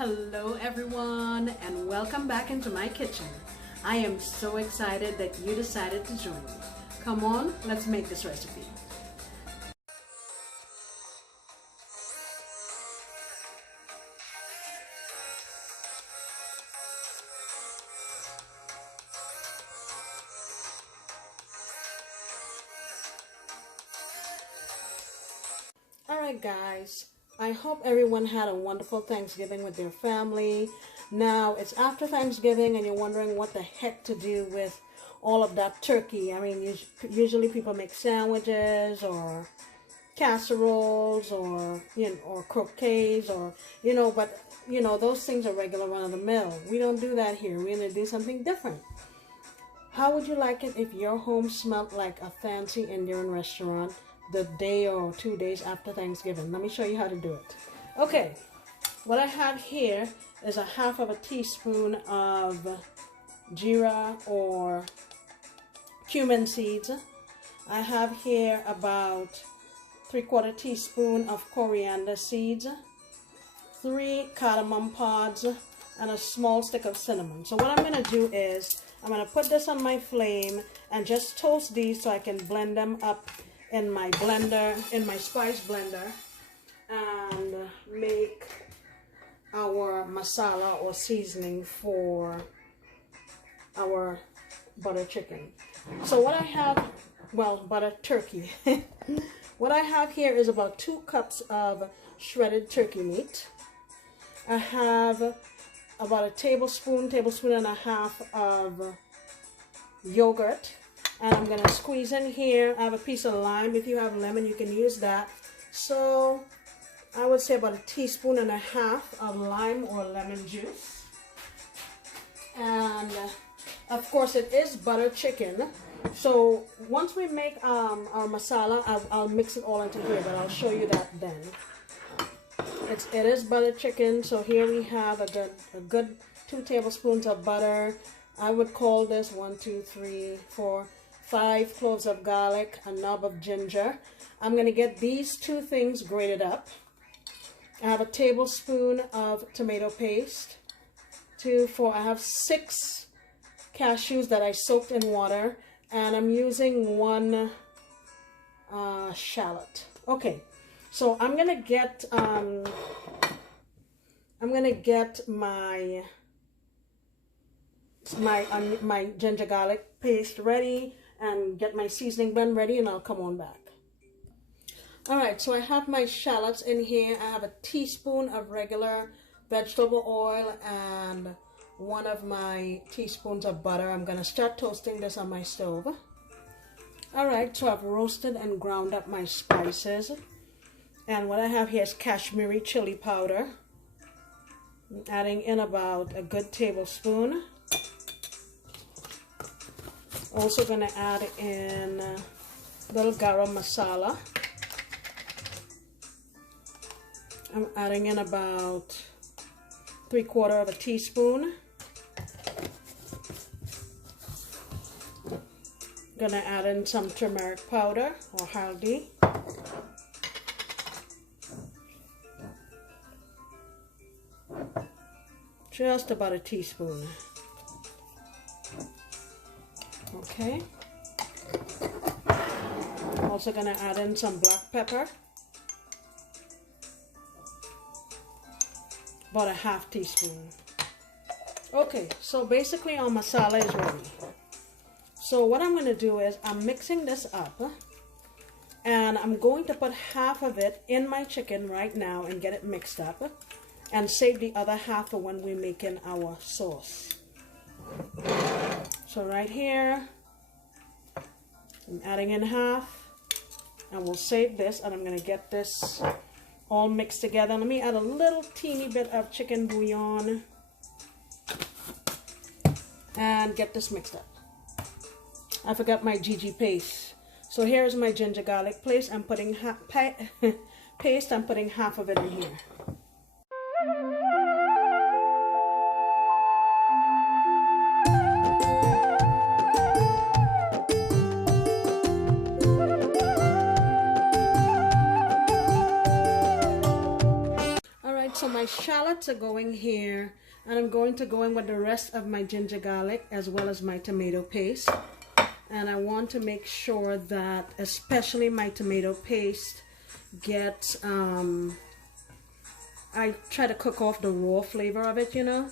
Hello everyone and welcome back into my kitchen. I am so excited that you decided to join me. Come on, let's make this recipe. Alright guys, I hope everyone had a wonderful Thanksgiving with their family. Now it's after Thanksgiving and you're wondering what the heck to do with all of that turkey. I mean, usually people make sandwiches or casseroles or or croquettes or but those things are regular run of the mill. We don't do that here. We're gonna do something different. How would you like it if your home smelled like a fancy Indian restaurant the day or 2 days after Thanksgiving? Let me show you how to do it. Okay, what I have here is a half of a teaspoon of jeera or cumin seeds. I have here about 3/4 teaspoon of coriander seeds, 3 cardamom pods, and a small stick of cinnamon. So what I'm going to do is I'm going to put this on my flame and just toast these so I can blend them up in my blender, in my spice blender, and make our masala or seasoning for our butter chicken. So what I have, well, butter turkey. What I have here is about 2 cups of shredded turkey meat. I have about a tablespoon and a half of yogurt. And I'm going to squeeze in here. I have a piece of lime. If you have lemon, you can use that. So I would say about 1.5 teaspoons of lime or lemon juice. And of course, it is butter chicken. So once we make our masala, I'll mix it all into here, but I'll show you that then. It is butter chicken. So here we have a good 2 tablespoons of butter. I would call this 1, 2, 3, 4, 5 cloves of garlic, a knob of ginger. I'm going to get these 2 things grated up. I have a tablespoon of tomato paste. 2, 4, I have 6 cashews that I soaked in water, and I'm using 1 shallot. Okay, so I'm going to get my ginger garlic paste ready and get my seasoning blend ready, and I'll come on back. Alright, so I have my shallots in here. I have a teaspoon of regular vegetable oil and 1 of my teaspoons of butter. I'm going to start toasting this on my stove. Alright, so I've roasted and ground up my spices. And what I have here is Kashmiri chili powder. I'm adding in about a good tablespoon. Also going to add in a little garam masala. I'm adding in about 3/4 of a teaspoon. Going to add in some turmeric powder or haldi. Just about a teaspoon. Okay. Also going to add in some black pepper. About a 1/2 teaspoon. Okay, so basically our masala is ready. So what I'm going to do is I'm mixing this up, and I'm going to put half of it in my chicken right now and get it mixed up, and save the other half for when we're making our sauce. So right here, I'm adding in half, and we'll save this, and I'm going to get this all mixed together. Let me add a little teeny bit of chicken bouillon and get this mixed up. I forgot my Gigi paste. So here's my ginger garlic paste. I'm putting I'm putting half of it in here. my shallots are going here, and I'm going to go in with the rest of my ginger garlic as well as my tomato paste. And I want to make sure that especially my tomato paste gets, I try to cook off the raw flavor of it, you know.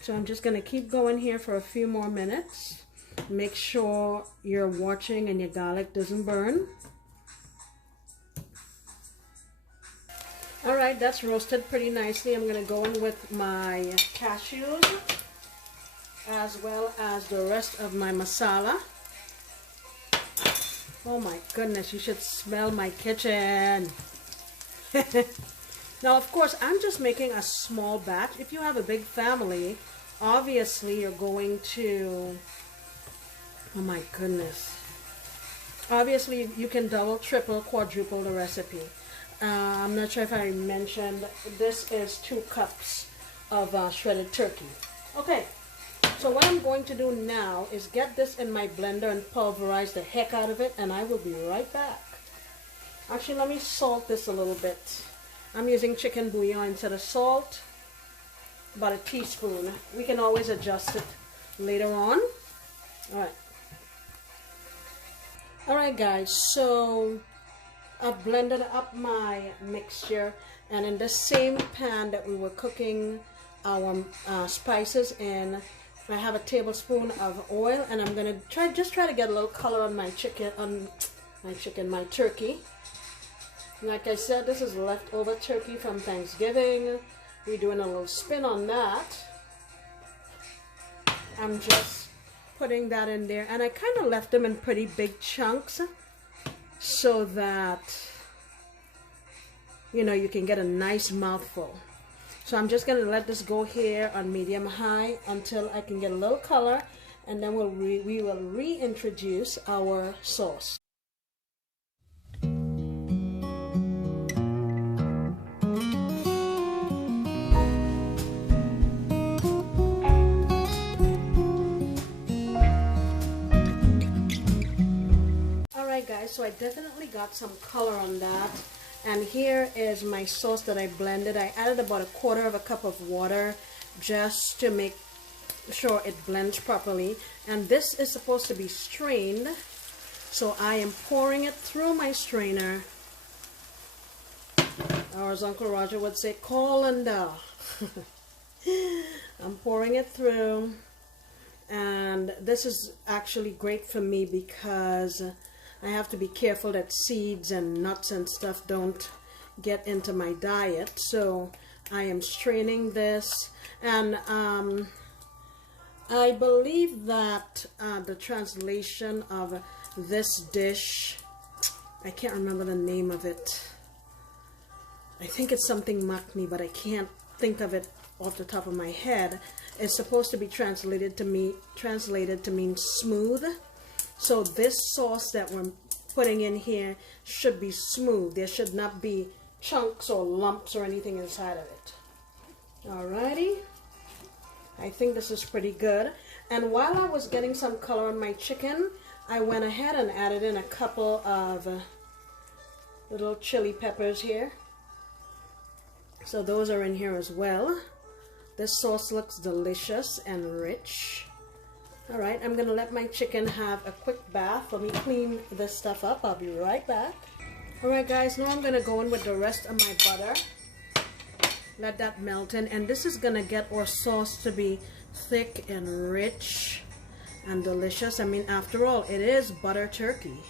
So I'm just going to keep going here for a few more minutes. Make sure you're watching and your garlic doesn't burn. Alright, that's roasted pretty nicely. I'm going to go in with my cashews as well as the rest of my masala. Oh my goodness, you should smell my kitchen. Now, of course, I'm just making a small batch. If you have a big family, obviously you're going to, oh my goodness. Obviously, you can double, triple, quadruple the recipe. I'm not sure if I mentioned, this is 2 cups of shredded turkey. Okay, so what I'm going to do now is get this in my blender and pulverize the heck out of it, and I will be right back. Actually, let me salt this a little bit. I'm using chicken bouillon instead of salt, about a teaspoon. We can always adjust it later on. Alright guys, so I've blended up my mixture, and in the same pan that we were cooking our spices in, I have a tablespoon of oil, and I'm gonna try to get a little color on my my turkey. Like I said, this is leftover turkey from Thanksgiving. We're doing a little spin on that. I'm just putting that in there, and I kind of left them in pretty big chunks so that, you know, you can get a nice mouthful. So I'm just going to let this go here on medium high until I can get a little color, and then we will reintroduce our sauce. Alright guys, so I definitely got some color on that. And here is my sauce that I blended. I added about 1/4 cup of water just to make sure it blends properly. And this is supposed to be strained. So I am pouring it through my strainer. Or as Uncle Roger would say, colander. I'm pouring it through. And this is actually great for me because I have to be careful that seeds and nuts and stuff don't get into my diet. So I am straining this, and I believe that the translation of this dish, I can't remember the name of it. I think it's something makni, but I can't think of it off the top of my head. It's supposed to be translated to mean smooth. So this sauce that we're putting in here should be smooth. There should not be chunks or lumps or anything inside of it. Alrighty. I think this is pretty good. And while I was getting some color on my chicken, I went ahead and added in a couple of little chili peppers here. So those are in here as well. This sauce looks delicious and rich. Alright, I'm going to let my chicken have a quick bath. Let me clean this stuff up. I'll be right back. Alright guys, now I'm going to go in with the rest of my butter. Let that melt in. And this is going to get our sauce to be thick and rich and delicious. I mean, after all, it is butter turkey.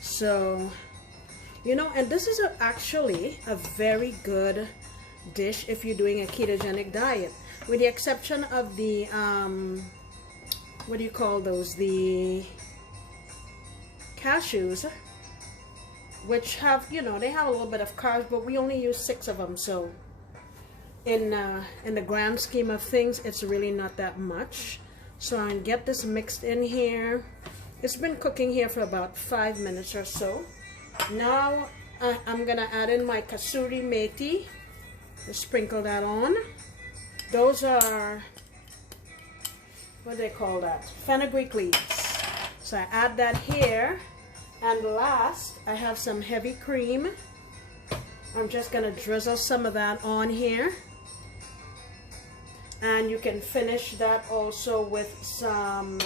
So, you know, and this is actually a very good dish if you're doing a ketogenic diet. With the exception of the what do you call those, the cashews, which have, you know, they have a little bit of carbs, but we only use 6 of them, so in the grand scheme of things, it's really not that much. So I'm gonna get this mixed in here. It's been cooking here for about 5 minutes or so. Now I'm gonna add in my kasuri methi. Just sprinkle that on. Those are, what do they call that? Fenugreek leaves. So I add that here. And last, I have some heavy cream. I'm just going to drizzle some of that on here. And you can finish that also with some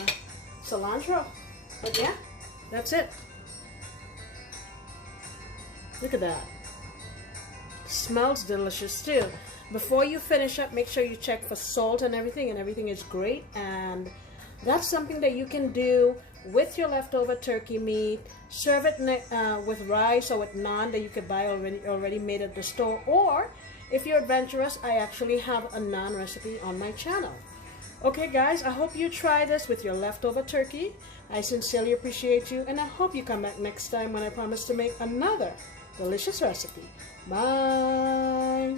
cilantro. But yeah, that's it. Look at that. Smells delicious too. Before you finish up, make sure you check for salt and everything is great. And that's something that you can do with your leftover turkey meat. Serve it with rice or with naan that you could buy already made at the store. Or if you're adventurous, I actually have a naan recipe on my channel. Okay guys, I hope you try this with your leftover turkey. I sincerely appreciate you, and I hope you come back next time when I promise to make another delicious recipe. Bye!